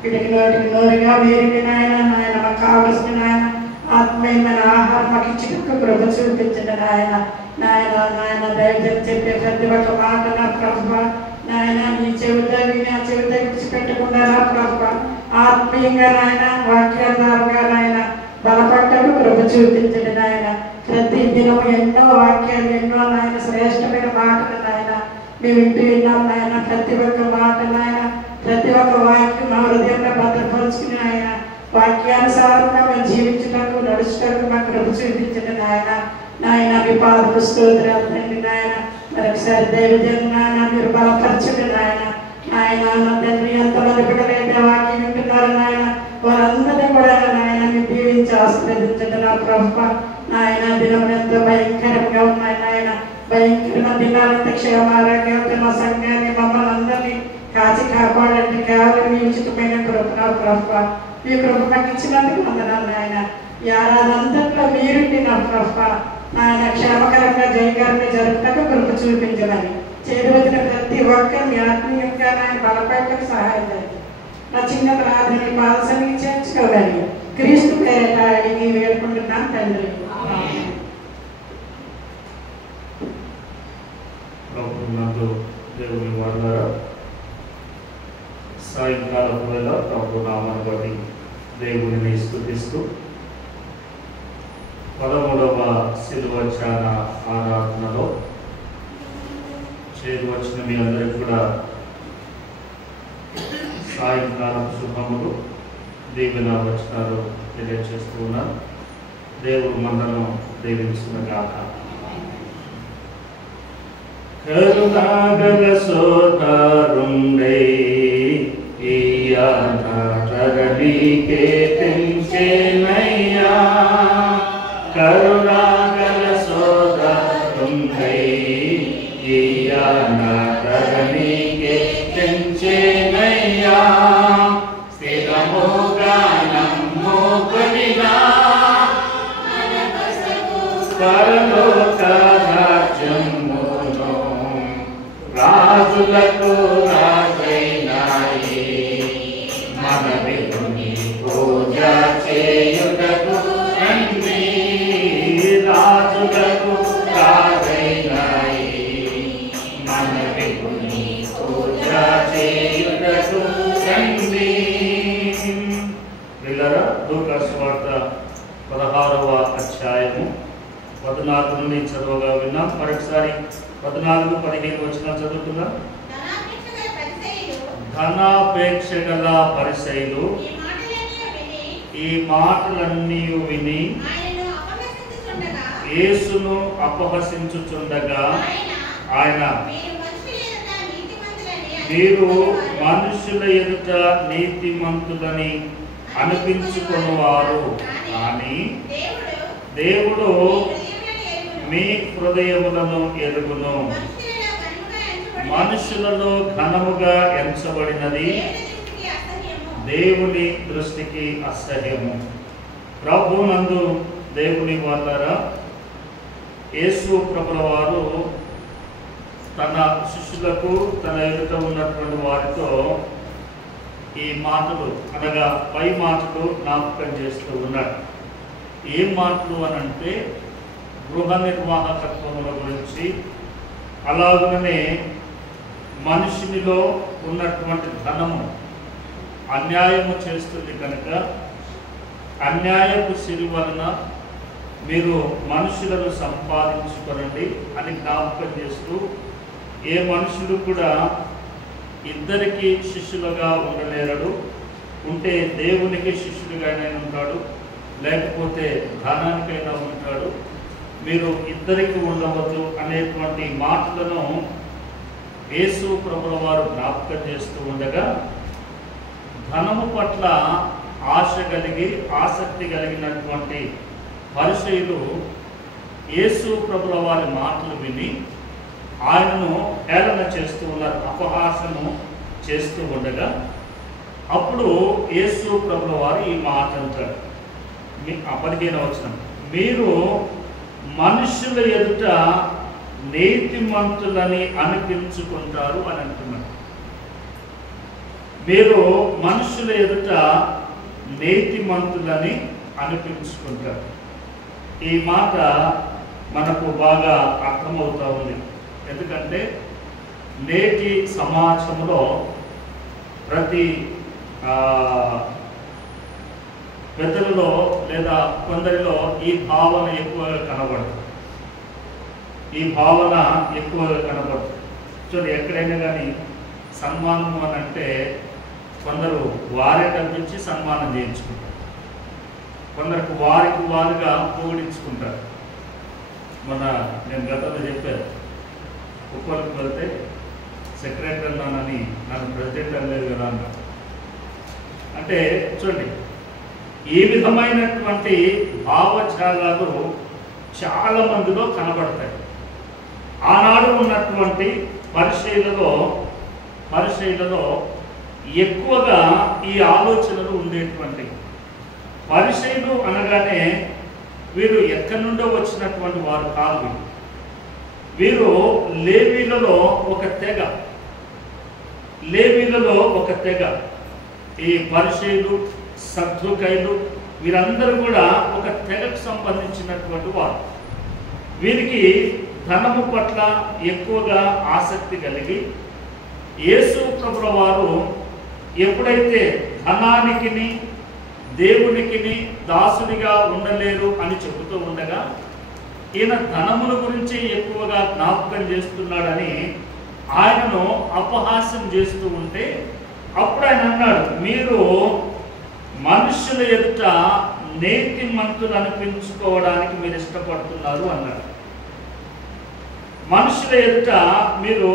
వీటికి నోరుగా వేరికి నాయన నాయన మాకు కావలసిన నాయన ఆత్మీయమైన ఆహారం మాకు ఇచ్చినట్టు కృప చూపించండి నాయన నాయన నాయన దైవం చెప్పే ప్రతి ఒక్క మాట నా ప్రభు నాయన నీ చెవితో విని ఆ చెవితో విడిచిపెట్టకుండా నా ప్రభు ఆత్మీయంగా నాయన వాక్యాధారంగా నాయన బలపడ్డకు కృప చూపించండి నాయన ప్రతి దినం ఎన్నో వాక్యాలు ఎన్నో నాయన శ్రేష్టమైన మాటలు నాయన మేము వింటూ విన్నాం నాయన ప్రతి ఒక్క మాట నాయన ప్రతి ఒక్క వాక్యం మా హృదయంలో భద్రపరుచుకుని ఆయన వాక్యానుసారంగా మేము జీవించడానికి నడుచుటకు మాకు కృప చూపించండి నాయన నాయన మీ పాదపు స్తోత్రాలు తండ్రి నాయన మరొకసారి దైవజన్ నాయన మీరు బలపరచండి నాయన నాయన నా తండ్రి ఎంతమంది బిడ్డలైతే వాక్యం వింటున్నారు నాయన వారందరినీ కూడా నాయన మీరు దీవించి ఆశీర్వదించండి నా ప్రభు నాయన దినం ఎంతో భయంకరంగా ఉన్నాయి నాయన భయంకరమైన దినాలంటే క్షేమారోగ్యాలతో మా సంఘాన్ని మమ్మల్ని అందరినీ కాచి కాపాడండి కేవలం మీ ఉచితమైన కృప నా ప్రభు మీ కృప మాకు ఇచ్చినందుకు వందనాలు నాయన ఈ ఆరాధనంతట్లో మీరుండి నా ప్రభు నాయన క్షేమకరంగా జయకరంగా జరుపుటకు కృప చూపించమని చేతి వచ్చిన ప్రతి ఒక్కరిని ఆత్మీయంగా నాయన బలపడటకు సహాయం చేయండి నా చిన్న ప్రార్థన పాదసనికి చేర్చుకోగలిగి క్రీస్తు పేరిట అడిగి వేడుకుంటున్నాను తండ్రి. దేవుని వారులారా సాయంకాలం వేళ ప్రభు నామాన్ని బట్టి దేవుడిని స్తుతిస్తూ 13వ శిలువ ధ్యాన ఆరాధనలో చేరువచ్చిన మీ అందరికీ కూడా సాయంకాలం శుభములు దీవెన వచనాలు తెలియజేస్తూ ఉన్నాను. దేవుడు మనలను దీవించుగాక. కరుణాగల సోదరుండై ఈయనీకే తెంచేనయ్యా కరుణాగల సోదరుండై ఈయనీకే తెంచేనయ్యా స్థిరముగా నమ్ముకొనినా పరలోక రాజ్యము రాజులకు రాజైనాయి మన దేవుని పూజ చేయుటకు రండి రాజులకు రాజైనాయి మన దేవుని పూజ చేయుటకు రండి. పిల్లరా లూకా సువార్త 16వ అధ్యాయము 14 నుండి చదువుగా విన్నాం. మరొకసారి 14-15 వచనాలు చదువుకుందాం. ధనాపేక్ష గల పరిసయ్యులు ఈ మాటలన్నీ విని యేసును అపహసించుచుండగా ఆయన మీరు మనుషుల ఎదుట నీతిమంతులని అనిపించుకొనువారు కానీ దేవుడు మీ హృదయములను ఎరుగును. మనుషులలో ఘనముగా ఎంచబడినది దేవుని దృష్టికి అసహ్యము. ప్రభునందు దేవుని వారులారా యేసు ప్రభుల వారు తన శిష్యులకు తన ఎదుట ఉన్నటువంటి వారితో ఈ మాటలు అనగా పై మాటలు జ్ఞాపకం చేస్తూ ఉన్నాడు. ఏ మాటలు అనంటే గృహ నిర్వాహకత్వముల గురించి, అలాగనే మనిషినిలో ఉన్నటువంటి ధనము అన్యాయము చేస్తుంది కనుక అన్యాయపు సిరి వలన మీరు మనుషులను సంపాదించుకోనండి అని జ్ఞాపకం చేస్తూ ఏ మనుషులు కూడా ఇద్దరికి శిష్యులుగా ఉండలేరడు. ఉంటే దేవునికి శిష్యుడిగానే ఉంటాడు, లేకపోతే ధనానికైనా ఉంటాడు. మీరు ఇద్దరికి ఉండవద్దు అనేటువంటి మాటలను యేసు ప్రభుల వారు జ్ఞాపకం చేస్తూ ఉండగా ధనము పట్ల ఆశ కలిగి ఆసక్తి కలిగినటువంటి పరిసయ్యులు యేసు ప్రభుల వారి మాటలు విని ఆయనను హేళన చేస్తూ ఉన్నారు, అపహాసము చేస్తూ ఉండగా అప్పుడు యేసు ప్రభుల వారు ఈ మాట అంటారు. 15వ వచనం, మీరు మనుషుల ఎదుట నీతిమంతులని అనిపించుకుంటారు అని అంటున్నారు. మీరు మనుషుల ఎదుట నీతిమంతులని అనిపించుకుంటారు. ఈ మాట మనకు బాగా అర్థమవుతా ఉంది. ఎందుకంటే నేటి సమాజంలో ప్రతి పెద్దలలో లేదా కొందరిలో ఈ భావన ఎక్కువగా కనబడుతుంది. ఈ భావన ఎక్కువగా కనబడుతుంది. చూడండి, ఎక్కడైనా కానీ సన్మానము అని అంటే కొందరు వారే కల్పించి సన్మానం చేయించుకుంటారు, కొందరికి వారికి వారుగా పొగిడించుకుంటారు. నేను గతంలో చెప్పాను, ఉప్పల్కి వెళ్తే సెక్రటరీ అన్నానని నన్ను ప్రెసిడెంట్ అనలేదు కదా అన్న. అంటే చూడండి, ఈ విధమైనటువంటి భావజాలాలు చాలా మందిలో కనబడతాయి. ఆనాడు ఉన్నటువంటి పరిచయులలో ఎక్కువగా ఈ ఆలోచనలు ఉండేటువంటి. పరిచయులు అనగానే వీరు ఎక్కడి నుండో వచ్చినటువంటి వారు కాదు. వీరు లేవీలలో ఒక తెగ. ఈ పరిచయులు, సద్దుకైలు వీరందరూ కూడా ఒక తెగకు సంబంధించినటువంటి వారు. వీరికి ధనము పట్ల ఎక్కువగా ఆసక్తి కలిగి యేసు ప్రభుల వారు ఎప్పుడైతే ధనానికిని దేవునికిని దాసుడిగా ఉండలేరు అని చెబుతూ ఉండగా, ఈయన ధనముల గురించి ఎక్కువగా జ్ఞాపకం చేస్తున్నాడని ఆయనను అపహాస్యం చేస్తూ ఉంటే, అప్పుడు ఆయన అన్నాడు, మీరు మనుషుల ఎదుట నీతిమంతులు అనిపించుకోవడానికి మీరు ఇష్టపడుతున్నారు అన్నాడు. మనుషుల ఎదుట మీరు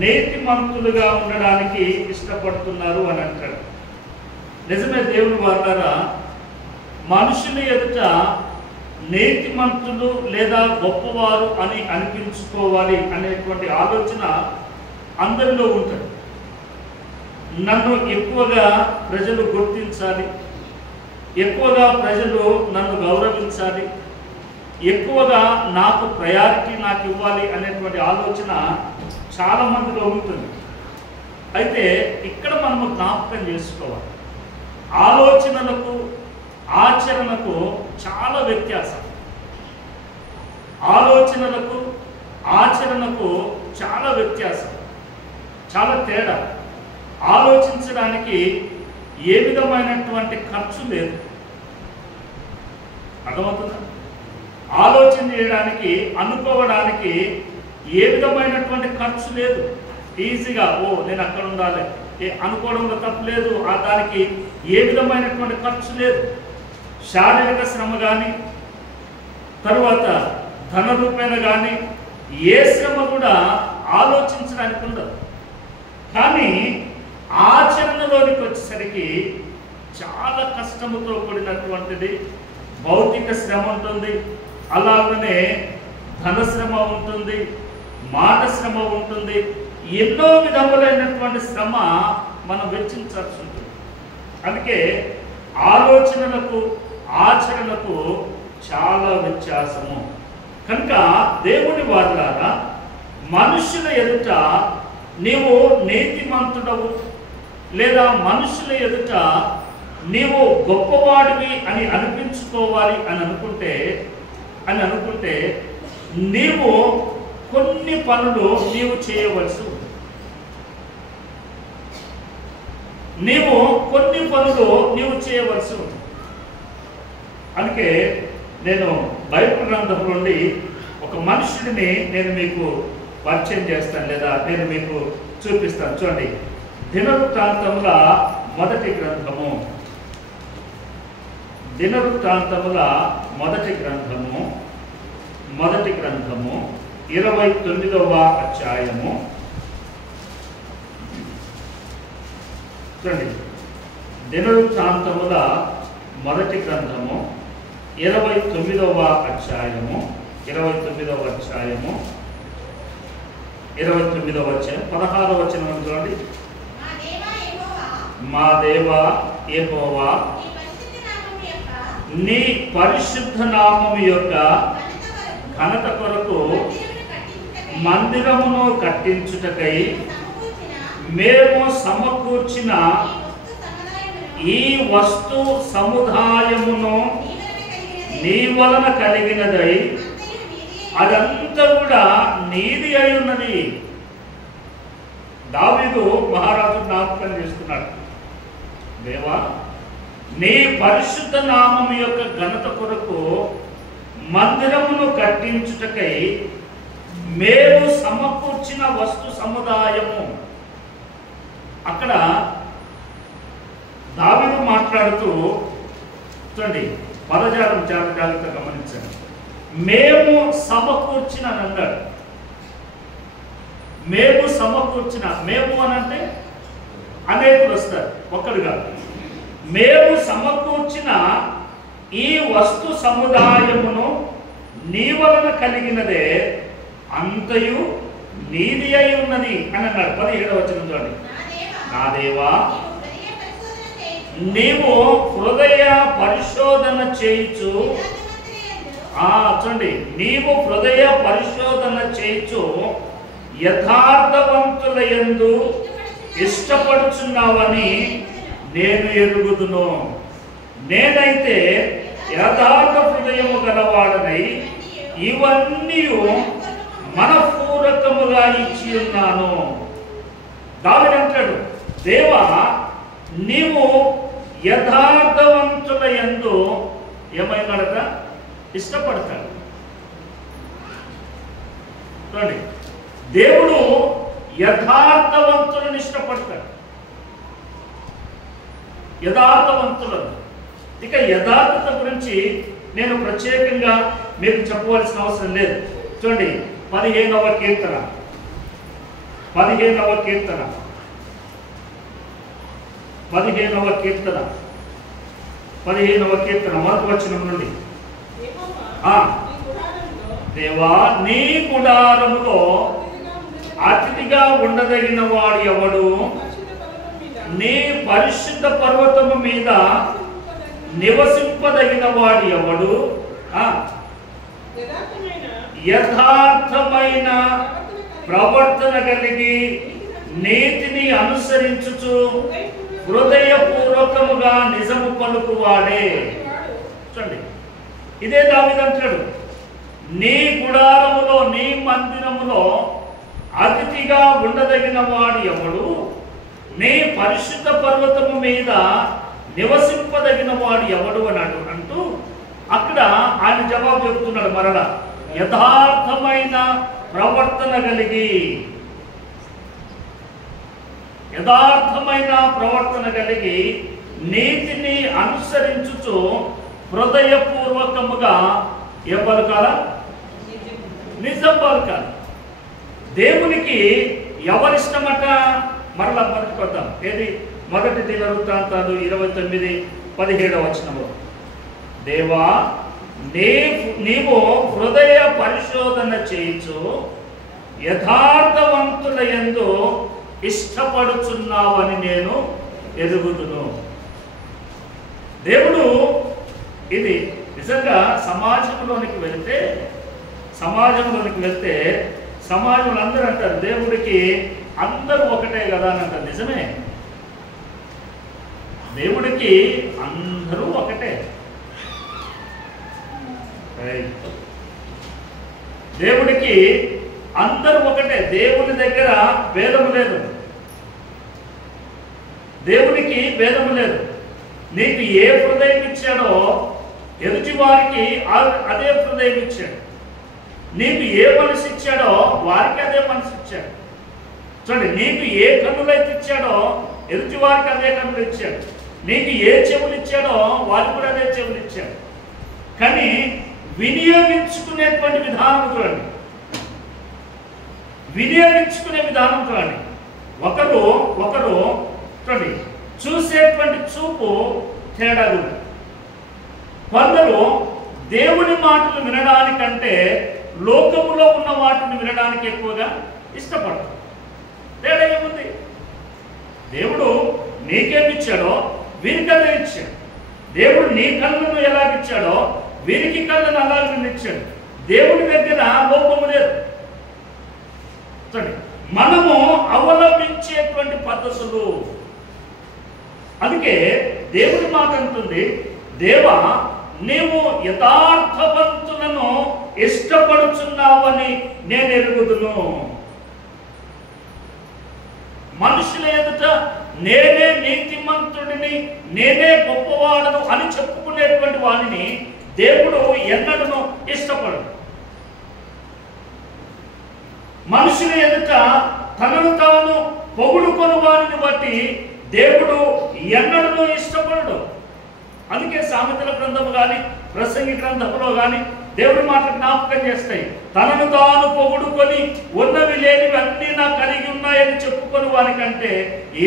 నీతిమంతులుగా ఉండడానికి ఇష్టపడుతున్నారు అని అంటాడు. నిజమే దేవుని వారులారా, మనుషుల ఎదుట నీతిమంతులు లేదా గొప్పవారు అని అనిపించుకోవాలి అనేటువంటి ఆలోచన అందరిలో ఉంటుంది. నన్ను ఎక్కువగా ప్రజలు గుర్తించాలి, ఎక్కువగా ప్రజలు నన్ను గౌరవించాలి, ఎక్కువగా నాకు ప్రయారిటీ నాకు ఇవ్వాలి అనేటువంటి ఆలోచన చాలా మందిలో ఉంటుంది. అయితే ఇక్కడ మనము జ్ఞాపకం చేసుకోవాలి, ఆలోచనలకు ఆచరణకు చాలా వ్యత్యాసం. ఆలోచనలకు ఆచరణకు చాలా వ్యత్యాసం, చాలా తేడా. ఆలోచించడానికి ఏ విధమైనటువంటి ఖర్చు లేదు, అర్థమవుతుందా? ఆలోచన చేయడానికి, అనుకోవడానికి ఏ విధమైనటువంటి ఖర్చు లేదు. ఈజీగా నేను అక్కడ ఉండాలి అనుకోవడంలో తప్పు లేదు. దానికి ఏ విధమైనటువంటి ఖర్చు లేదు. శారీరక శ్రమ కానీ, తరువాత ధన రూపేణ కానీ ఏ శ్రమ కూడా ఆలోచించడానికి ఉండదు. కానీ ఆచరణలోనికి వచ్చేసరికి చాలా కష్టముతో కూడినటువంటిది. భౌతిక శ్రమ ఉంటుంది, అలాగనే ధన శ్రమ ఉంటుంది, మాట శ్రమ ఉంటుంది, ఎన్నో విధములైనటువంటి శ్రమ మనం వెచ్చించాల్సి ఉంటుంది. అందుకే ఆలోచనలకు ఆచరణకు చాలా వ్యత్యాసము. కనుక దేవుని వారులారా, మనుషుల ఎదుట నీవు నీతిమంతుడవు లేదా మనుషుల ఎదుట నీవు గొప్పవాడివి అని అనిపించుకోవాలి అని అనుకుంటే నీవు కొన్ని పనులు నీవు చేయవలసి ఉంది. అందుకే నేను బైబిల్ గ్రంథం నుండి ఒక మనుషుడిని నేను మీకు పరిచయం చేస్తాను, లేదా నేను మీకు చూపిస్తాను. చూడండి, దినవృత్తాంతముల మొదటి గ్రంథము 29వ అధ్యాయము. చూడండి, దినవృత్తాంతముల మొదటి గ్రంథము 29వ అధ్యాయము 29వ అధ్యాయం 16వ వచనం చూడండి. మా దేవా యెహోవా, నీ పరిశుద్ధ నామము యొక్క ఘనత కొరకు మందిరమును కట్టించుటకై మేము సమకూర్చిన ఈ వస్తు సముదాయమును నీ వలన కలిగినదై అదంతా కూడా నీది అయి ఉన్నది. దావీదు మహారాజు జ్ఞాపకం చేస్తున్నాడు, దేవా నీ పరిశుద్ధ నామము యొక్క ఘనత కొరకు మందిరమును కట్టించుటకై మేము సమకూర్చిన వస్తు సముదాయము. అక్కడ దావీదు మాట్లాడుతూ చూడండి, పదజాలం చాలా జాగ్రత్తగా గమనించండి. మేము సమకూర్చిన అని అన్నాడు. మేము సమకూర్చిన, మేము అని అంటే అనేకులు వస్తారు, ఒక్కడు కాదు. మేము సమకూర్చిన ఈ వస్తు సముదాయమును నీ వలన కలిగినదే అంతయు నీది అయి ఉన్నది అని అన్నాడు. 17వ వచనం చూడండి. నా దేవా నీవు హృదయ పరిశోధన చేయుచు, చూడండి, నీవు హృదయ పరిశోధన చేయుచు యథార్థవంతుల యందు ఇష్టపడుచున్నావని నేను ఎరుగుదును. నేనైతే యథార్థ హృదయము గలవాడనై ఇవన్నీ మనపూర్వకముగా ఇచ్చి ఉన్నాను. దావీదు అంటాడు, దేవా నీవు యథార్థవంతుల యందు ఏమైనాడట ఇష్టపడతాడు. చూడండి, దేవుడు యథార్థవంతులను ఇష్టపడతాడు. యథార్థవంతులను. ఇక యథార్థత గురించి నేను ప్రత్యేకంగా మీకు చెప్పవలసిన అవసరం లేదు. చూడండి, 15వ కీర్తన 15వ కీర్తన 15వ కీర్తన 15వ కీర్తన 1వ వచనం నుండి, దేవా నీ గుడారములో అతిథిగా ఉండదగిన వాడు ఎవడు? నీ పరిశుద్ధ పర్వతము మీద నివసింపదగిన వాడు ఎవడు? యథార్థమైన ప్రవర్తన కలిగి నీతిని అనుసరించుచు హృదయపూర్వకముగా నిజము పలుకువాడే. చూడండి, ఇదే దావీదు అంటాడు, నీ గుడారములో నీ మందిరములో అతిథిగా ఉండదగిన వాడు ఎవడు? నీ పరిశుద్ధ పర్వతము మీద నివసింపదగిన వాడు ఎవడు అన్నాడు అంటూ అక్కడ ఆయన జవాబు చెబుతున్నాడు. మరలా యథార్థమైన ప్రవర్తన కలిగి, యథార్థమైన ప్రవర్తన కలిగి నీతిని అనుసరించుచు హృదయపూర్వకముగా ఏ పలుకాల? నిజం పలుకాలి. దేవునికి ఎవరిష్టమట? మరలా పలుకుతాం. ఏది? 1 దినవృత్తాంతాలు 29:17 వచనంలో, దేవా నీవు హృదయ పరిశోధన చేయుచు యథార్థవంతుల యందు ఇష్టపడుచున్నావని నేను ఎరుగుదును. దేవుడు ఇది నిజంగా సమాజంలోనికి వెళ్తే సమాజంలో అందరూ అంటారు దేవుడికి అందరూ ఒకటే కదా అని అంటారు. నిజమే, దేవుడికి అందరూ ఒకటే. దేవుడికి అందరూ ఒకటే. దేవుని దగ్గర భేదము లేదు. దేవునికి భేదము లేదు. నీకు ఏ హృదయం ఇచ్చాడో ఎదుటి వారికి అదే హృదయం ఇచ్చాడు. నీకు ఏ మనసు ఇచ్చాడో వారికి అదే మనసు ఇచ్చాడు. చూడండి, నీకు ఏ కన్నులైతే ఇచ్చాడో ఎదుటి వారికి అదే కన్నులు ఇచ్చాడు. నీకు ఏ చెవులు ఇచ్చాడో వారికి కూడా అదే చెవులు ఇచ్చాడు. కానీ వినియోగించుకునేటువంటి విధానం చూడండి, వినియోగించుకునే విధానం చూడండి. ఒకరు చూడండి, చూసేటువంటి చూపు తేడా ఉంది. కొందరు దేవుని మాటలు వినడానికంటే లోకములో ఉన్న వాటిని వినడానికి ఎక్కువగా ఇష్టపడతారు. తేడా ఏముంది? దేవుడు నీకేమిచ్చాడో వీరికి అదే ఇచ్చాడు. దేవుడు నీ కళ్ళను ఎలాగిచ్చాడో వీరికి కళ్ళను అలాగే ఇచ్చాడు. దేవుడి దగ్గర లోపము లేదు. చూడండి, మనము అవలంబించేటువంటి పద్ధతులు. అందుకే దేవుడి మాట అంటుంది, దేవా నీవు యథార్థవంతులను ఇష్టపడుచున్నావని నేను ఎరుగుదును. మనుషుల ఎదుట నేనే నీతిమంతుడిని, నేనే గొప్పవాడను అని చెప్పుకునేటువంటి వాడిని దేవుడు ఎన్నడూ ఇష్టపడడు. మనుషుల ఎదుట తనను తాను పొగుడుకొని వారిని బట్టి దేవుడు ఎన్నడూ ఇష్టపడడు. అందుకే సామెతల గ్రంథము కానీ ప్రసంగి గ్రంథంలో కానీ దేవుడి మాట జ్ఞాపకం చేస్తాయి. తనను తాను పొగుడుకొని ఉన్నవి లేనివి అన్నీ నాకు కలిగి ఉన్నాయని చెప్పుకొని వానికంటే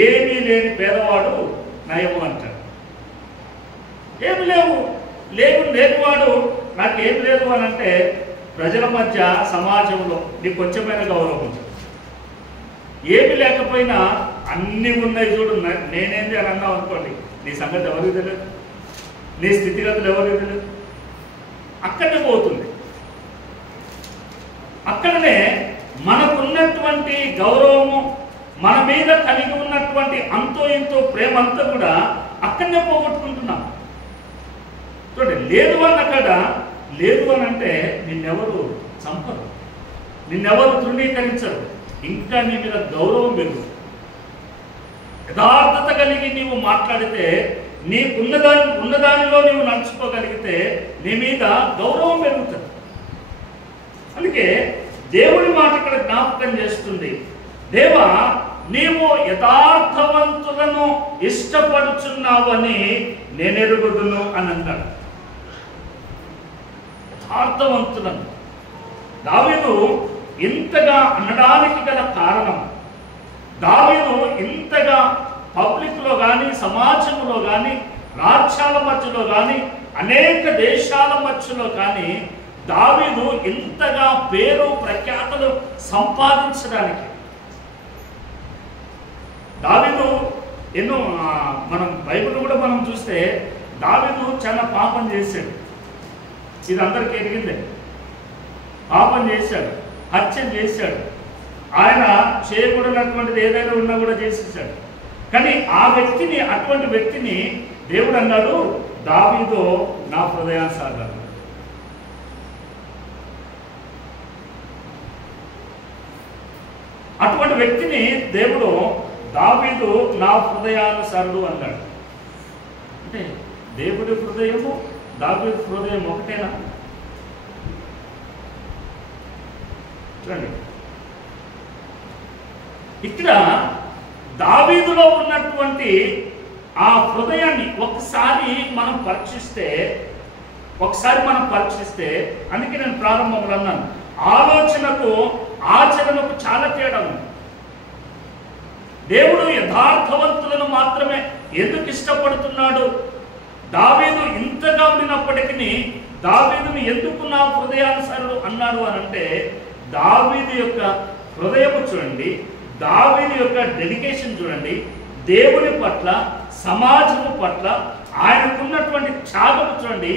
ఏమీ లేని పేదవాడు నయము అంటాడు. ఏమి లేనివాడు నాకేం లేదు అని అంటే ప్రజల మధ్య సమాజంలో నీకు కొంచెమైనా గౌరవం ఉంటుంది. ఏమి లేకపోయినా అన్నీ ఉన్నాయి చూడు నేనేంది అని అన్నావు అనుకోండి, నీ సంగతి ఎవరికి తెలియదు, నీ స్థితిగతులు ఎవరికి తెలియదు. అక్కడనే పోతుంది. అక్కడనే మనకున్నటువంటి గౌరవము, మన మీద కలిగి ఉన్నటువంటి అంతో ఇంతో ప్రేమ అంతా కూడా అక్కడనే పోగొట్టుకుంటున్నాం. చూడండి, లేదు అన్నక్కడ లేదు అని అంటే నిన్నెవరు చంపరు, నిన్నెవరు తృణీకరించరు, ఇంకా నీ మీద గౌరవం పెరుగుతుంది. యథార్థత కలిగి నీవు మాట్లాడితే, ఉన్నదానిలో నీవు నడుచుకోగలిగితే నీ మీద గౌరవం పెరుగుతుంది. అందుకే దేవుడి మాట ఇక్కడ జ్ఞాపకం చేస్తుంది, దేవా నీవు యథార్థవంతులను ఇష్టపడుచున్నావని నేనెరుగుదును అని అన్నాడు. యథార్థవంతులను దావీదు ఇంతగా అనడానికి గల కారణం, దావీదు ఇంతగా పబ్లిక్లో కానీ సమాజంలో కానీ రాజ్యాల మధ్యలో కానీ అనేక దేశాల మధ్యలో కానీ దావీదు ఇంతగా పేరు ప్రఖ్యాతలు సంపాదించడానికి దావీదు ఎన్నో మనం బైబిల్ కూడా మనం చూస్తే దావీదు చాలా పాపం చేశాడు. ఇది అందరికీ ఎరిగిందే. పాపం చేశాడు, హత్య చేశాడు, ఆయన చేయకూడనటువంటిది ఏదైనా ఉన్నా కూడా చేసేసాడు. కానీ ఆ వ్యక్తిని, అటువంటి వ్యక్తిని దేవుడు అన్నాడు, దావీదు నా హృదయానుసారుడు. అటువంటి వ్యక్తిని దేవుడు దావీదు నా హృదయానుసారుడు అన్నాడు. అంటే దేవుడి హృదయము దావీదు హృదయం ఒకటేనా? చూడండి, ఇక్కడ దావీదులో ఉన్నటువంటి ఆ హృదయాన్ని ఒకసారి మనం పరీక్షిస్తే అందుకే నేను ప్రారంభంలో అన్నాను, ఆలోచనకు ఆచరణకు చాలా తేడా ఉంది. దేవుడు యథార్థవంతులను మాత్రమే ఎందుకు ఇష్టపడుతున్నాడు? దావీదు ఇంతగా ఉన్నప్పటికీ దావీదుని ఎందుకు నా హృదయానుసారుడు అన్నాడు అని అంటే, దావీదు యొక్క హృదయము చూడండి, దావీదు యొక్క డెడికేషన్ చూడండి, దేవుని పట్ల, సమాజము పట్ల ఆయనకున్నటువంటి త్యాగము చూడండి,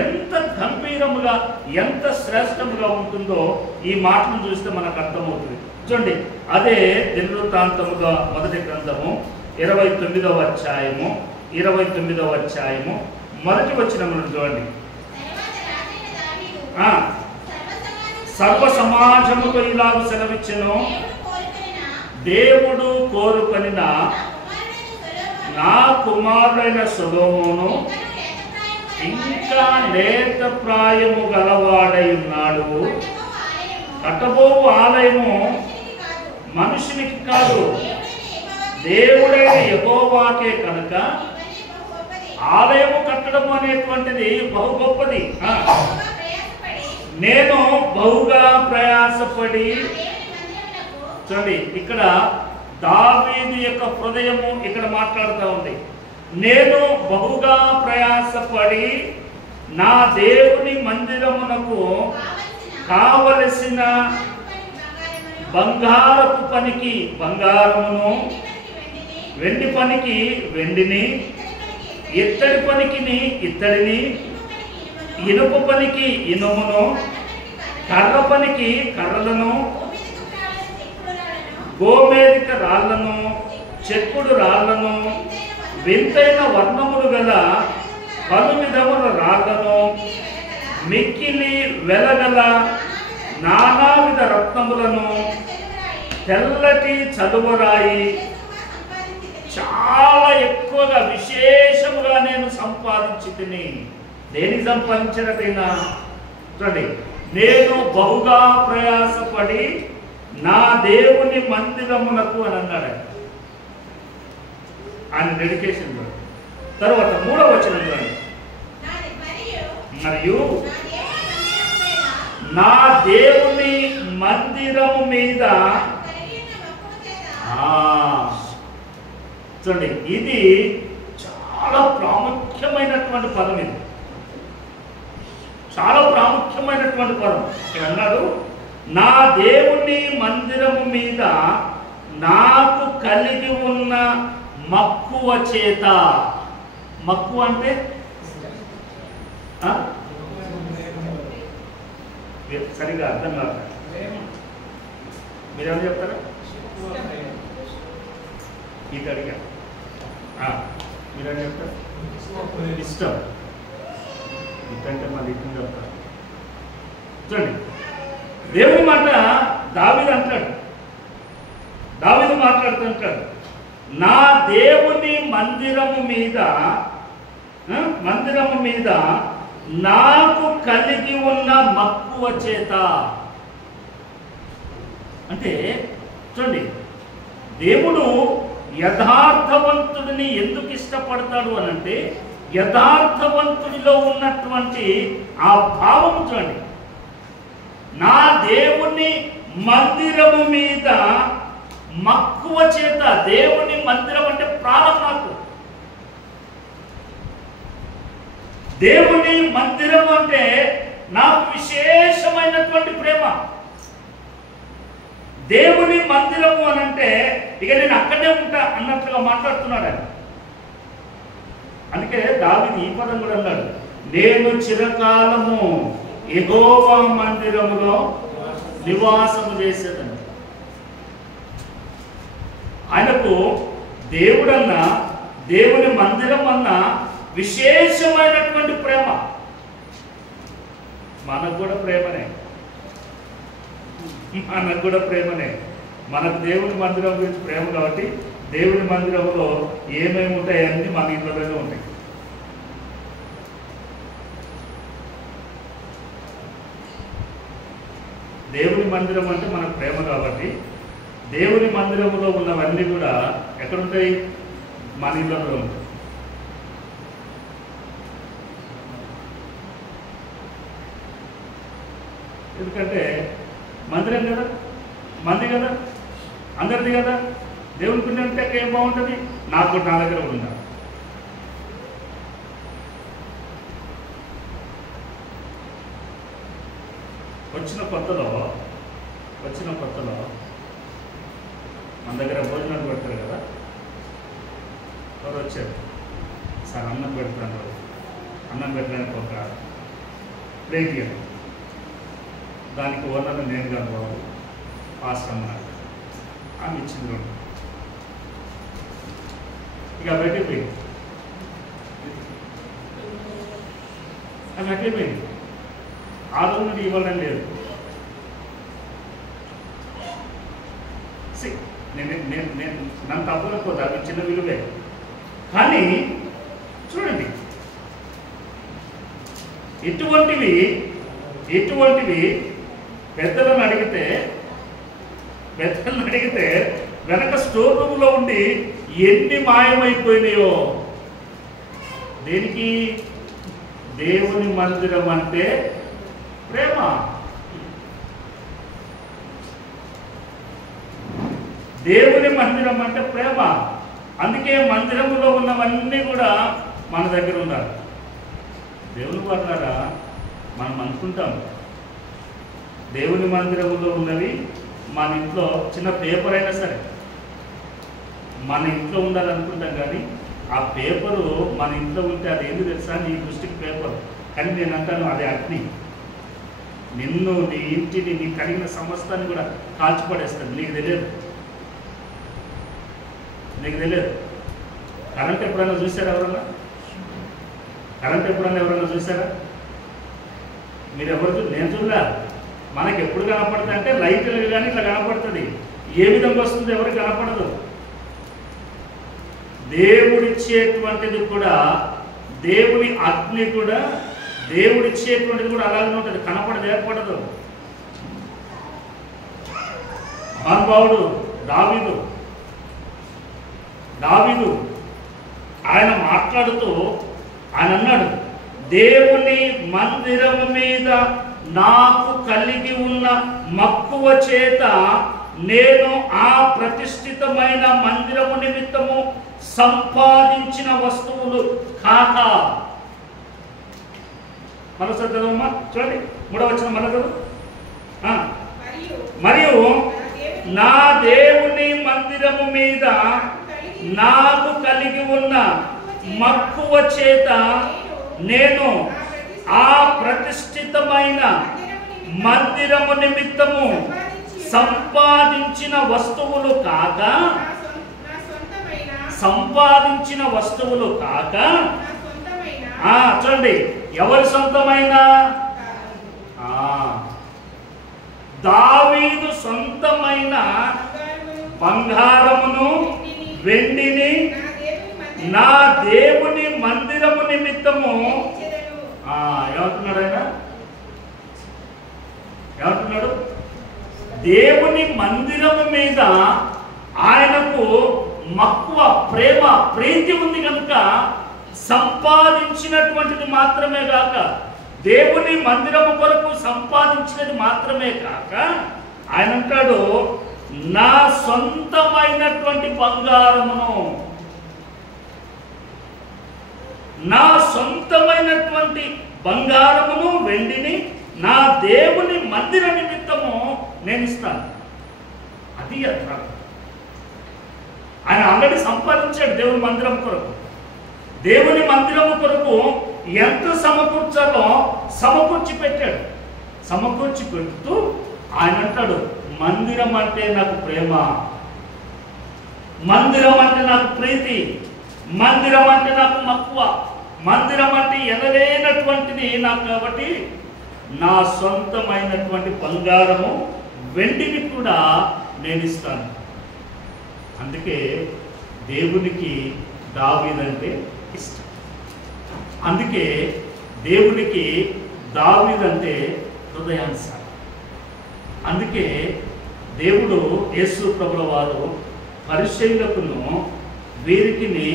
ఎంత గంభీరముగా, ఎంత శ్రేష్టముగా ఉంటుందో ఈ మాటను చూస్తే మనకు అర్థమవుతుంది. చూడండి, అదే దినవృత్తాంతముగా మొదటి గ్రంథము 29వ అధ్యాయము మొదటి వచనమును చూడండి. సర్వ సమాజముతో ఇలాగ సెలవిచ్చెను, దేవుడు కోరుకొనిన నా కుమారుడైన సొలొమోను ఇంకా లేత ప్రాయము గలవాడై ఉన్నాడు. కట్టబో ఆలయము మనుషునికి కాదు, దేవుడైన యెహోవాకే కనుక ఆలయము కట్టడం అనేటువంటిది బహు గొప్పది. నేను బహుగా ప్రయాసపడి, చూడండి ఇక్కడ దావీదు యొక్క హృదయము ఇక్కడ మాట్లాడుతూ ఉంది, నేను బహుగా ప్రయాసపడి నా దేవుని మందిరమునకు కావలసిన బంగారపు పనికి బంగారమును, వెండి పనికి వెండిని, ఇత్తడి పనికి ఇత్తడిని, ఇనుప పనికి ఇనుమును, కర్ర పనికి కర్రలను, గోమేధిక రాళ్లను, చెక్కుడు రాళ్లను, వింతైన వర్ణములు గల పలు విధముల రాళ్లను, మిక్కిలి వెలగల నానావిధ రత్నములను, తెల్లటి చలువరాయి చాలా ఎక్కువగా విశేషముగా నేను సంపాదించి తిని. దేని సంపాదించినట్టయినా చూడండి, నేను బహుగా ప్రయాసపడి నా దేవుని మందిరమునకు అని అన్నాడు ఆయన డెడికేషన్. తర్వాత 3వ వచనం చూడండి, మరియు నా దేవుని మందిరము మీద చూడండి, ఇది చాలా ప్రాముఖ్యమైనటువంటి పదం. ఇది చాలా ప్రాముఖ్యమైనటువంటి పదం. ఇక్కడ అన్నాడు, నా దేవుని మందిరము మీద నాకు కలిగి ఉన్న మక్కువ చేత. మక్కువ అంటే సరిగా అర్థం కాదు. మీరేమని చెప్తారా? ఇది అడిగా మీరేమని చెప్తారు? ఇష్టం. ఇదంటే మళ్ళీ ఇష్టం చెప్తారు. చూడండి, దేవుని మాట దావీదు అంటాడు, దావీదు మాట్లాడుతుంటాడు, నా దేవుని మందిరము మీద నాకు కలిగి ఉన్న మక్కువ చేత. అంటే చూడండి, దేవుడు యథార్థవంతుడిని ఎందుకు ఇష్టపడతాడు అనంటే, యథార్థవంతుడిలో ఉన్నటువంటి ఆ భావం చూడండి. నా దేవుని మందిరము మీద మక్కువ చేత. దేవుని మందిరం అంటే ప్రాణం నాకు. దేవుని మందిరం అంటే నాకు విశేషమైనటువంటి ప్రేమ. దేవుని మందిరము అని అంటే ఇక నేను అక్కడే ఉంటా అన్నట్లుగా మాట్లాడుతున్నాడు ఆయన. అందుకే దావీదు ఈ పదం కూడా అన్నాడు, నేను చిరకాలము యెహోవా మందిరములో నివాసము చేసేదని. ఆయనకు దేవుడన్నా, దేవుని మందిరం అన్నా విశేషమైనటువంటి ప్రేమ. మనకు కూడా ప్రేమనే, మనకు కూడా ప్రేమనే. మనకు దేవుని మందిరం గురించి ప్రేమ కాబట్టి దేవుని మందిరంలో ఏమేమి ఉంటాయి అన్నీ మన ఇంట్లోనే ఉంటాయి. దేవుని మందిరం అంటే మనకు ప్రేమ కాబట్టి దేవుని మందిరంలో ఉన్నవన్నీ కూడా ఎక్కడుంటాయి? మన ఇళ్ళలో ఉంటాయి. ఎందుకంటే మందిరం కదా, మంది కదా, అందరిది కదా. దేవుని పుణ్యం అంటే ఏం బాగుంటుంది? నాకు నా దగ్గర ఉందా? వచ్చిన కొత్తలో మన దగ్గర భోజనాలు పెడతారు కదా. ఎవరు వచ్చారు? సార్ అన్నం పెడతాను. అన్నం పెట్టడానికి ఒక ప్లేట్ ఇవ్వండి. దానికి ఓనర్ నేను కాదు బాబు, పాస్టర్ అన్నారు. ఆమె ఇచ్చింది 2. ఇక పెట్టిపోయింది. ఆమె పెట్టిపోయింది. ఆ రోజు నుండి ఇవ్వడం లేదు. నేను నన్ను తప్పకపోతే అది చిన్న విలువే. కానీ చూడండి, ఇటువంటివి పెద్దలను అడిగితే వెనక స్టోర్ రూమ్లో ఉండి ఎన్ని మాయమైపోయినాయో. దేనికి? దేవుని మందిరం అంటే ప్రేమ. దేవుని మందిరం అంటే ప్రేమ. అందుకే మందిరంలో ఉన్నవన్నీ కూడా మన దగ్గర ఉండాలి. దేవుని వాళ్ళారా, మనం అనుకుంటాం దేవుని మందిరంలో ఉన్నవి మన ఇంట్లో చిన్న పేపర్ అయినా సరే మన ఇంట్లో ఉండాలనుకుంటాం. కానీ ఆ పేపరు మన ఇంట్లో ఉంటే అది ఏంది తెలుసా? నీ దృష్టికి పేపర్, కానీ నేను అంటాను అది అగ్ని. నిన్ను, నీ ఇంటిని, నీ కలిగిన సమస్తాన్ని కూడా కాల్చిపడేస్తుంది. నీకు తెలియదు. నీకు తెలియదు. కరెంట్ ఎప్పుడైనా చూసారా ఎవరన్నా? కరెంట్ ఎప్పుడన్నా ఎవరన్నా చూసారా? మీరు ఎవరు నేను చూడలే. మనకి ఎప్పుడు కనపడుతుంది అంటే లైట్లు కానీ ఇట్లా కనపడుతుంది. ఏ విధంగా వస్తుంది ఎవరికి కనపడదు. దేవుడిచ్చేటువంటిది కూడా, దేవుని అగ్ని కూడా, దేవుడిచ్చేటువంటిది కూడా అలాగే ఉంటుంది, కనపడదు, ఏర్పడదు. మహానుభావుడు దావీదు ఆయన మాట్లాడుతూ ఆయన అన్నాడు, దేవుని మందిరము మీద నాకు కలిగి ఉన్న మక్కువ చేత నేను ఆ ప్రతిష్ఠితమైన మందిరము నిమిత్తము సంపాదించిన వస్తువులు కాక. మరోసారి చదవమ్మా, చూడండి 3వ వచనం మళ్ళీ చదువు. మరియు నా దేవుని మందిరము మీద నాకు కలిగి ఉన్న మక్కువ చేత నేను ఆ ప్రతిష్ఠితమైన మందిరము నిమిత్తము సంపాదించిన వస్తువులు కాక చూడండి, ఎవరి సొంతమైన? దావీదు సొంతమైన బంగారమును వెండిని నా దేవుని మందిరము నిమిత్తము ఏమంటున్నాడు ఆయన? ఏమంటున్నాడు? దేవుని మందిరము మీద ఆయనకు మక్కువ, ప్రేమ, ప్రీతి ఉంది కనుక సంపాదించినటువంటిది మాత్రమే కాక, దేవుని మందిరము కొరకు సంపాదించినది మాత్రమే కాక ఆయన అంటాడు, నా సొంతమైనటువంటి బంగారమును, నా సొంతమైనటువంటి బంగారమును వెండిని నా దేవుని మందిర నిమిత్తము నేను ఇస్తాను. అది అర్థం. ఆయన ఆల్రెడీ సంపాదించాడు దేవుని మందిరం కొరకు. దేవుని మందిరము కొరకు ఎంత సమకూర్చాలో సమకూర్చి పెట్టాడు. సమకూర్చి పెడుతూ ఆయన అంటాడు, మందిరం అంటే నాకు ప్రేమ, మందిరం అంటే నాకు ప్రీతి, మందిరం అంటే నాకు మక్కువ, మందిరం అంటే ఎనలేనటువంటిది నాకు. కాబట్టి నా సొంతమైనటువంటి బంగారము వెండిని కూడా నేను ఇస్తాను. అందుకే దేవునికి దావీదంటే ఇష్టం. అందుకే దేవునికి దావీదంటే హృదయానుసారం. అందుకే దేవుడు యేసు ప్రభుల వారు పరిచయులకును వీరికిని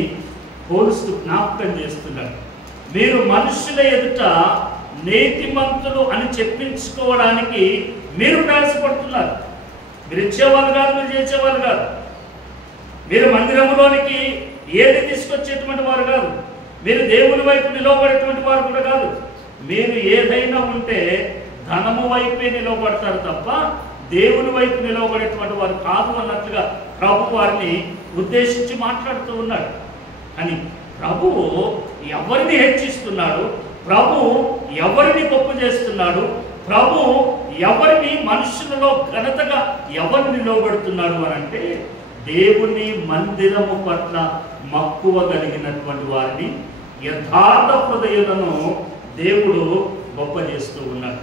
పోలుస్తూ జ్ఞాపకం చేస్తున్నాడు. మీరు మనుషుల ఎదుట నీతిమంతులు అని చెప్పించుకోవడానికి మీరు ప్రయాసపడుతున్నారు. మీరు ఇచ్చేవాళ్ళు కాదు, మీరు చేసేవాళ్ళు కాదు. మీరు మందిరంలోనికి ఏది తీసుకొచ్చేటువంటి వారు కాదు. మీరు దేవుని వైపు నిలవబడేటువంటి వారు కూడా కాదు. మీరు ఏదైనా ఉంటే ధనము వైపే నిలవబడతారు తప్ప దేవుని వైపు నిలవబడేటువంటి వారు కాదు అన్నట్లుగా ప్రభు వారిని ఉద్దేశించి మాట్లాడుతూ ఉన్నాడు. అని ప్రభువు ఎవరిని హెచ్చిస్తున్నాడు, ప్రభు ఎవరిని గొప్ప చేస్తున్నాడు, ప్రభు ఎవరిని మనుషులలో ఘనతగా ఎవరిని నిలవబెడుతున్నాడు అని అంటే దేవుని మందిరము పట్ల మక్కువ కలిగినటువంటి వారిని, యథార్థ హృదయులను దేవుడు గొప్ప చేస్తూ ఉన్నాడు.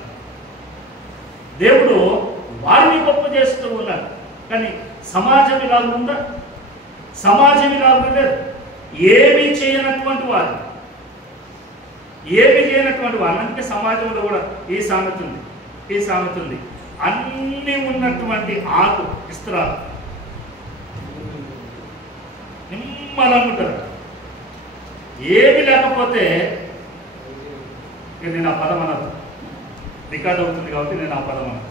దేవుడు వారిని గొప్ప చేస్తూ ఉన్నాడు. కానీ సమాజం ఇలా ఉందా? సమాజం ఇలా ఉండలేదు. ఏమీ చేయనటువంటి వారు, ఏమి చేయనటువంటి వారు అంటే సమాజంలో కూడా ఈ సామెత ఉంది. అన్నీ ఉన్నటువంటి ఆకు ఇస్త్రాలు నిమ్మలంటారు. ఏమి లేకపోతే నేను ఆ పదం అనదు, రికార్డ్ అవుతుంది కాబట్టి నేను ఆ పదం అనదు.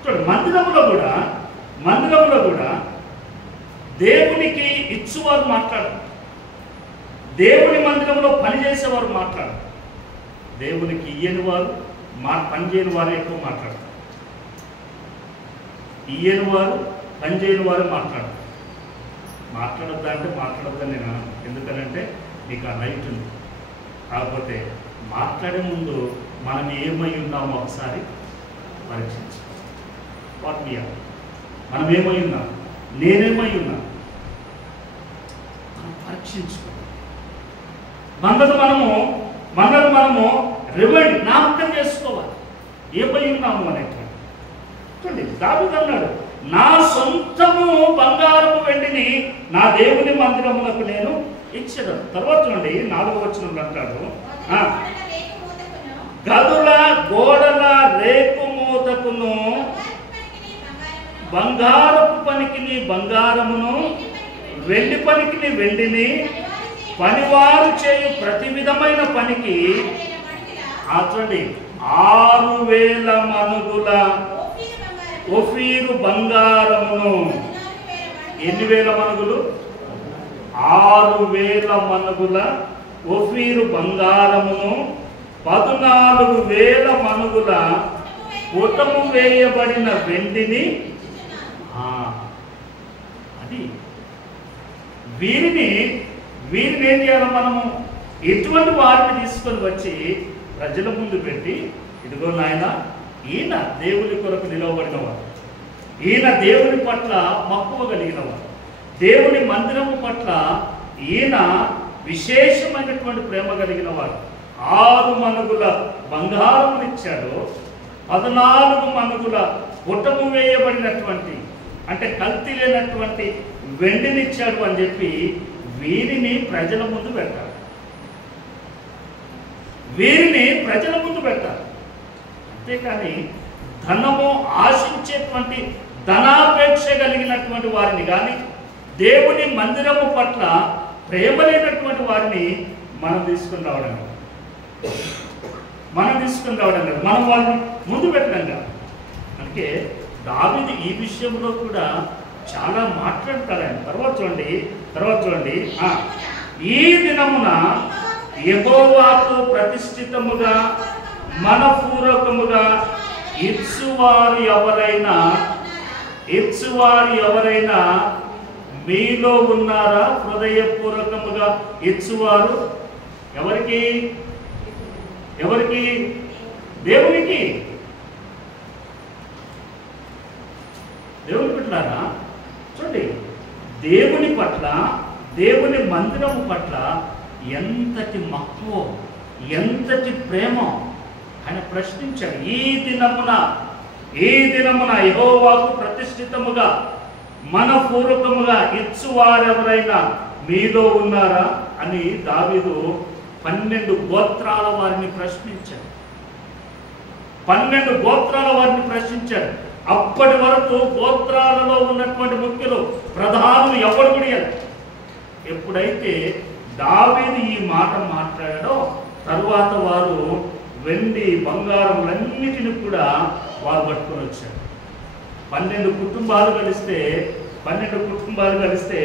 చూడండి, మందిరంలో కూడా దేవునికి ఇచ్చువారు మాట్లాడరు, దేవుని మందిరంలో పనిచేసేవారు మాట్లాడరు, దేవునికి ఇయ్యని వారు పనిచేయని వారు ఎక్కువ మాట్లాడతారు. ఇయ్యని వారు పనిచేయని వారు మాట్లాడతారు. మాట్లాడొద్దా అంటే మాట్లాడొద్దని నేను అన్నాను. ఎందుకనంటే మీకు ఆ రైట్ ఉంది. కాకపోతే మాట్లాడే ముందు మనం ఏమై ఉన్నామో ఒకసారి పరీక్షించాలి. మనం ఏమై ఉన్నాం, నేనేమై ఉన్నా, రక్షించుకోవాలి. మనల్ని మనము రిమైండ్ జ్ఞాపకం చేసుకోవాలి. ఏమై ఉన్నాము అనేటువంటి చూడండి. దావీదు అన్నాడు, నా సొంతము బంగారము వెండిని నా దేవుని మందిరమునకు నేను ఇచ్చేదను. తర్వాత చూడండి 4వ వచనంలో అంటాడు, గదుల గోడల రేకు మూతకును బంగారపు పనికిని బంగారమును వెండి పనికిని వెండిని పనివారు చేయు ప్రతి విధమైన పనికి చూడండి 6,000 మనుగుల ఓఫీరు బంగారమును. ఎన్ని వేల మనుగులు? 6,000 మనుగుల ఓఫీరు బంగారమును 14,000 మనుగుల పుటము వేయబడిన వెండిని. అది వీరిని ఏం చేయాలి? మనము ఎటువంటి వారిని తీసుకొని వచ్చి ప్రజల ముందు పెట్టి, ఇదిగో నాయన, ఈయన దేవుని కొరకు నిలవబడినవాడు, ఈయన దేవుని పట్ల మక్కువ కలిగినవాడు, దేవుని మందిరము పట్ల ఈయన విశేషమైనటువంటి ప్రేమ కలిగిన వాడు. 6 మనుగుల బంగారమును ఇచ్చాడు, 14 మనుగుల పుటము వేయబడినటువంటి అంటే కల్తీ లేనటువంటి వెండినిచ్చాడు అని చెప్పి వీరిని ప్రజల ముందు పెట్టాలి. అంతేకాని ధనము ఆశించేటువంటి ధనాపేక్ష కలిగినటువంటి వారిని కానీ దేవుని మందిరము పట్ల ప్రేమ లేనటువంటి వారిని మనం తీసుకుని రావడం కాదు. మనం వాళ్ళని ముందు పెట్టడం కాదు. అందుకే దావీదు ఈ విషయంలో కూడా చాలా మాట్లాడతారు ఆయన. తర్వాత చూడండి ఈ దినమున యెహోవాకు ప్రతిష్ఠితముగా మనపూర్వకముగా ఇచ్చువారు ఎవరైనా మీలో ఉన్నారా? హృదయపూర్వకముగా ఇచ్చువారు ఎవరికి? దేవునికి పెట్టారా? చూడండి, దేవుని పట్ల, దేవుని మందిరము పట్ల ఎంతటి మక్కువ, ఎంతటి ప్రేమ ఆయన ప్రశ్నించాడు. ఈ దినమున యెహోవాకు ప్రతిష్ఠితముగా మనపూర్వకముగా ఇచ్చువారెవరైనా మీలో ఉన్నారా అని దావీదు 12 గోత్రాల వారిని ప్రశ్నించాడు. 12 గోత్రాల వారిని ప్రశ్నించాడు. అప్పటి వరకు గోత్రాలలో ఉన్నటువంటి ముఖ్యులు, ప్రధానులు ఎవరు కూడా ఎప్పుడైతే దావీదు ఈ మాట మాట్లాడాడో తరువాత వారు వెండి బంగారములన్నిటిని కూడా వారు పట్టుకొని వచ్చారు. 12 కుటుంబాలు కలిస్తే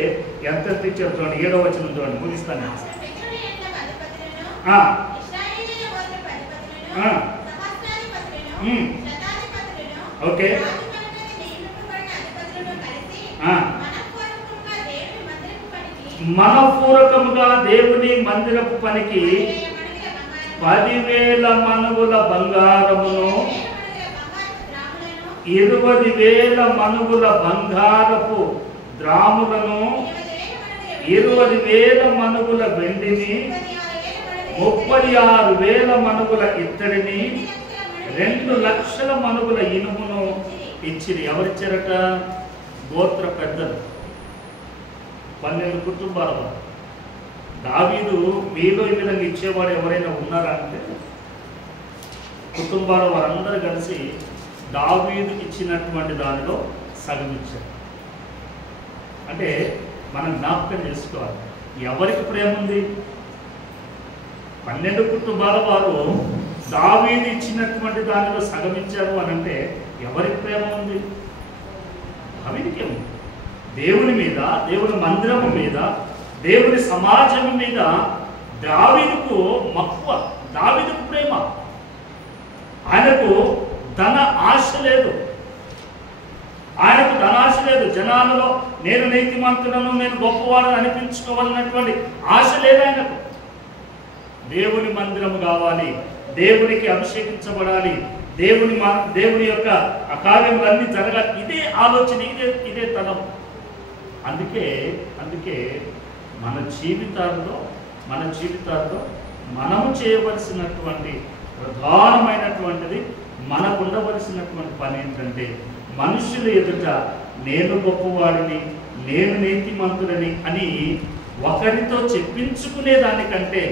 ఎంత తెచ్చారు చూడండి. 7వ వచనం చూడండి, ముగిస్తాను. ఓకే, మనపూర్వకముగా దేవుని మందిరపు పనికి 10,000 మనుగుల బంగారమును 20,000 మనుగుల బంగారపు ద్రాములను 20,000 మనుగుల వెండిని 36,000 మనుగుల ఇత్తడిని 2 లక్షల మనుగుల ఇనుమును ఇచ్చిరి. ఎవరిచ్చారట? గోత్ర పెద్దలు, 12 కుటుంబాల వారు. దావీదు మీలో ఈ విధంగా ఇచ్చేవాడు ఎవరైనా ఉన్నారా అంటే కుటుంబాల వారందరూ కలిసి దావీదు ఇచ్చినటువంటి దానిలో సగం ఇచ్చారు. అంటే మనం జ్ఞాపకం చేసుకోవాలి, ఎవరికి ప్రేమ ఉంది? 12 కుటుంబాల వారు దావీదు ఇచ్చినటువంటి దానిలో సగం ఇచ్చారు అని అంటే ఎవరికి ప్రేమ ఉంది? దావీదుకే ఉంది. దేవుని మీద, దేవుని మందిరము మీద, దేవుని సమాజం మీద దావీదుకు మక్కువ, దావీదుకు ప్రేమ. ఆయనకు ధన ఆశ లేదు. జనాలలో నేను నీతిమంతుడను, నేను గొప్పవాడని అనిపించుకోవాలన్నటువంటి ఆశ లేదు ఆయనకు. దేవుని మందిరము కావాలి, దేవునికి అభిషేకించబడాలి, దేవుని యొక్క కార్యములన్నీ జరగాలి. ఇదే ఆలోచన, ఇదే తలం. అందుకే మన జీవితాల్లో మనము చేయవలసినటువంటి ప్రధానమైనటువంటిది, మనకు ఉండవలసినటువంటి పని ఏంటంటే, మనుషుల ఎదుట నేను గొప్పవాడిని, నేను నీతిమంతుడని అని ఒకరితో చెప్పించుకునే దానికంటే,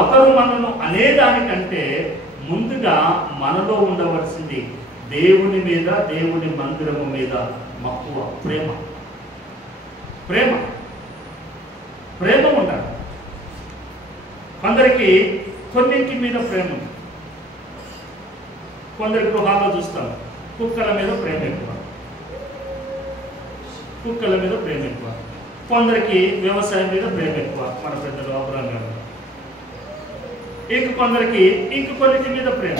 ఒకరు మనను అనేదానికంటే ముందుగా మనలో ఉండవలసింది దేవుని మీద, దేవుని మందిరము మీద మక్కువ, ప్రేమ ఉండాలి. కొందరికి కొన్నింటి మీద ప్రేమ ఉంది. కొందరి గృహాల్లో చూస్తాం, కుక్కల మీద ప్రేమ ఎక్కువ. కొందరికి వ్యవసాయం మీద ప్రేమ ఎక్కువ, మన పెద్దలు అబ్రాహం గారు. కొందరికి కొన్నిటి మీద ప్రేమ.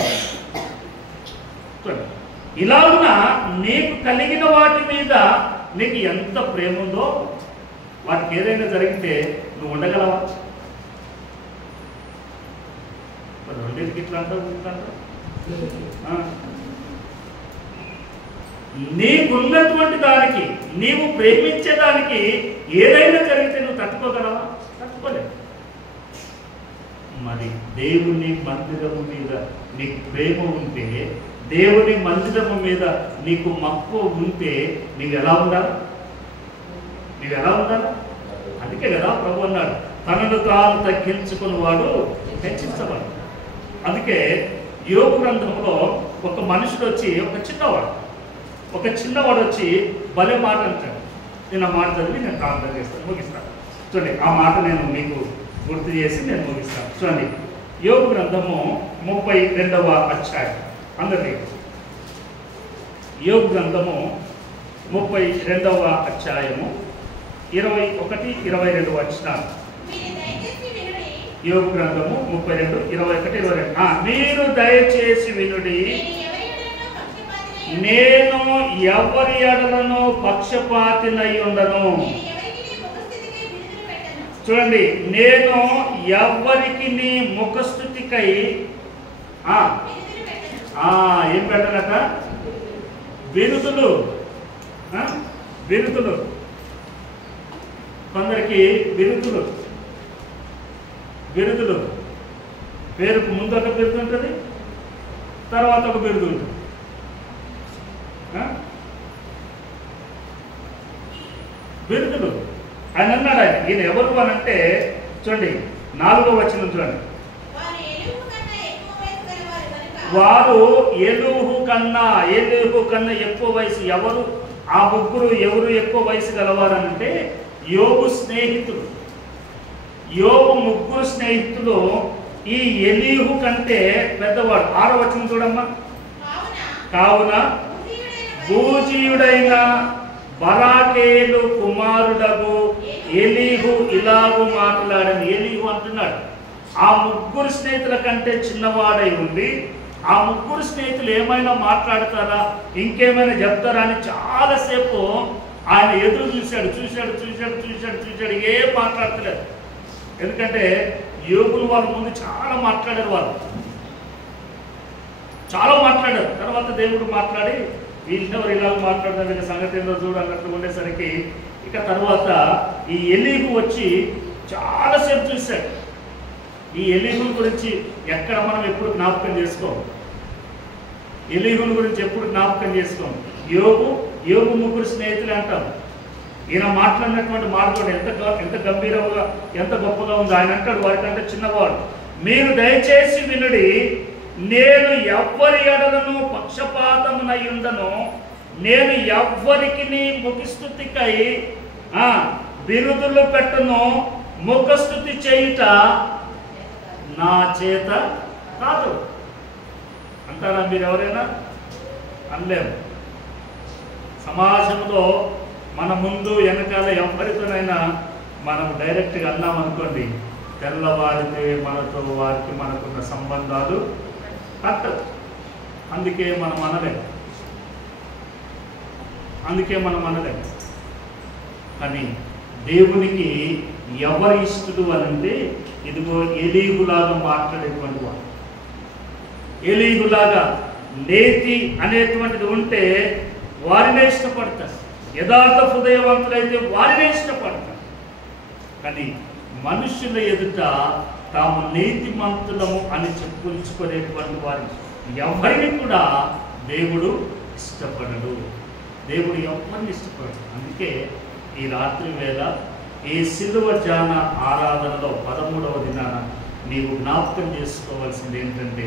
ఇలా ఉన్న నీకు కలిగిన వాటి మీద నీకు ఎంత ప్రేమ ఉందో, వాటికి ఏదైనా జరిగితే నువ్వు ఉండగలవా? రెండింటికి ఇట్లా అంటావు. నీకున్నటువంటి దానికి, నీవు ప్రేమించేదానికి ఏదైనా జరిగితే నువ్వు తట్టుకోగలవా? తట్టుకోలేవు. మరి దేవుని మందిరము మీద నీకు ప్రేమ ఉంటే, దేవుని మందిరము మీద నీకు మక్కువ ఉంటే నీవు ఎలా ఉండాలి? అందుకే కదా ప్రభు అన్నాడు, తనను తాను తగ్గించుకుని వాడు హెచ్చించవాడు. అందుకే యోబు గ్రంథంలో ఒక మనుషుడు వచ్చి, ఒక చిన్నవాడు వచ్చి భలే మాట అంటాడు. నేను ఆ మాట చదివి నేను ప్రార్థన చేస్తాను, ముగిస్తాను. చూడండి, ఆ మాట నేను మీకు గుర్తు చేసి నేను ముగిస్తాను. చూడండి, యోబు గ్రంథము 32వ అధ్యాయం. అందరికీ యోబు గ్రంథము 32వ అధ్యాయము 21-22 వచనాలు. యోబు గ్రంథము 32, 21, 22. మీరు దయచేసి వినుడి, నేను ఎవరి ఎడలను పక్షపాతినై ఉండను. చూడండి, నేను ఎవరికి నీ ముఖస్థుతికై ఏం పెట్టనట? బిరుదులు. కొందరికి బిరుదులు పేరుకు ముందు ఒక బిరుదు ఉంటుంది, తర్వాత ఒక బిరుదు ఉంటుంది. బిరుదులు ఆయన అన్నాడు. ఈయన ఎవరు అని అంటే, చూడండి 4వ వచనం చూడండి, వారు ఎలీహు కన్నా ఎక్కువ వయసు. ఎవరు ఆ ముగ్గురు? ఎవరు ఎక్కువ వయసు గలవారనంటే యోబు స్నేహితులు. యోబు ముగ్గురు స్నేహితులు ఈ ఎలీహు కంటే పెద్దవాడు. 6వ వచనం చూడమ్మా. కావున బూజీయుడైన బరాకేలు కుమారుడగు ఎలీహు ఇలాగు మాట్లాడని. ఎలీహు అంటున్నాడు, ఆ ముగ్గురు స్నేహితుల కంటే చిన్నవాడై ఉండి ఆ ముగ్గురు స్నేహితులు ఏమైనా మాట్లాడతారా, ఇంకేమైనా చెప్తారా అని చాలాసేపు ఆయన ఎదురు చూశాడు. ఏం మాట్లాడతలేదు. ఎందుకంటే యోగులు వాళ్ళ ముందు చాలా మాట్లాడారు. తర్వాత దేవుడు మాట్లాడి, వీళ్ళెవరు ఇలా మాట్లాడదాం, వీళ్ళ సంగతి ఏందో చూడాలన్నట్టు ఉండేసరికి ఇక తర్వాత ఈ ఎలీహు వచ్చి చాలాసేపు చూశాడు. ఈ ఎలీహు గురించి ఎక్కడ మనం ఎప్పుడు జ్ఞాపకం చేసుకోం. యోబు ముగ్గురు స్నేహితులు అంటాం. ఈయన మాట్లాడినటువంటి మార్గం ఎంత గంభీరంగా, ఎంత గొప్పగా ఉందో. ఆయన అంటాడు వారికంటే చిన్నవాడు, మీరు దయచేసి వినుడి, నేను ఎవ్వరి ఎడలను పక్షపాతమునై ఉండను. నేను ఎవ్వరికి నీ ముఖస్థుతికై బిరుదులు పెట్టను. ముఖస్థుతి చేయుట నా చేత కాదు అంటారా మీరు? ఎవరైనా అనలేము. సమాజంలో మన ముందు వెనకాల ఎవరితోనైనా మనం డైరెక్ట్గా అన్నామనుకోండి, తెల్లవారితే వారికి మనకున్న సంబంధాలు కట్టదు. అందుకే మనం అనలేము. కానీ దేవునికి ఎవరి ఇష్టడు అని అంటే, ఇదిగో ఎలీహులాగా మాట్లాడేటువంటి వాడు. ఎలీహులాగా నేతి అనేటువంటిది ఉంటే వారినే ఇష్టపడతారు. యథార్థ హృదయవంతులైతే వారినే ఇష్టపడతారు. కానీ మనుషుల ఎదుట తాము నీతిమంతులము అని చెప్పుకునేటువంటి వారి ఎవరిని కూడా దేవుడు ఇష్టపడడు. దేవుడు ఎవరిని ఇష్టపడడు. అందుకే ఈ రాత్రి వేళ ఈ సిలువ జాన ఆరాధనలో 13వ దినాన నీవు జ్ఞాపకం చేసుకోవాల్సింది ఏంటంటే,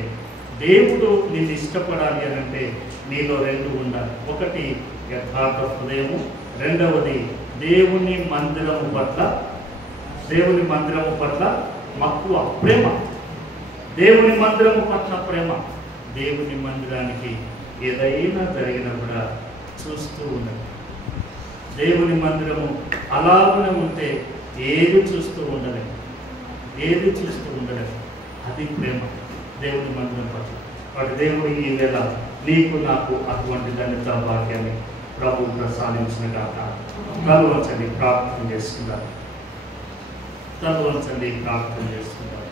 దేవుడు నిన్ను ఇష్టపడాలి అని అంటే నీలో రెండు ఉండాలి. ఒకటి యథార్థ హృదయము, రెండవది దేవుని మందిరము పట్ల మక్కువ, ప్రేమ. దేవుని మందిరము పట్ల ప్రేమ. దేవుని మందిరానికి ఏదైనా జరిగినా కూడా చూస్తూ ఉండాలి. దేవుని మందిరము అలాగనే ఉంటే ఏది చూస్తూ ఉండలేదు. అది ప్రేమ దేవుని మందిరం పట్ల. వాటి దేవుడు ఈ వేళ నీకు నాకు అటువంటి ధన్యత భాగ్యాన్ని ప్రభు ప్రసాదించిన గాక. తలవంచండి, ప్రార్థన చేసుకుందాం.